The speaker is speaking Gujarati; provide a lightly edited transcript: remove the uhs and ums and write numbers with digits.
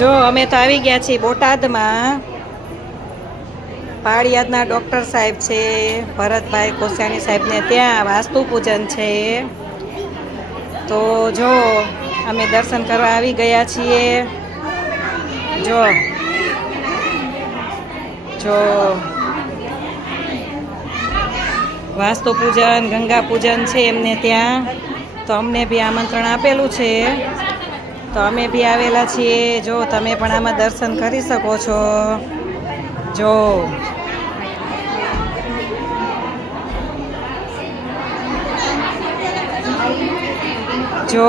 જો અમે તો આવી ગયા છીએ બોટાદમાં. પાળિયાદના ડૉક્ટર સાહેબ છે ભરતભાઈ કોસિયાણી સાહેબને ત્યાં વાસ્તુ પૂજન છે. તો જો અમે દર્શન કરવા આવી ગયા છીએ. જો જો વાસ્તુ પૂજન ગંગા પૂજન છે એમને ત્યાં. તો અમને બી આમંત્રણ આપેલું છે તો અમે બી આવેલા છીએ. જો તમે પણ આમાં દર્શન કરી શકો છો. જો જો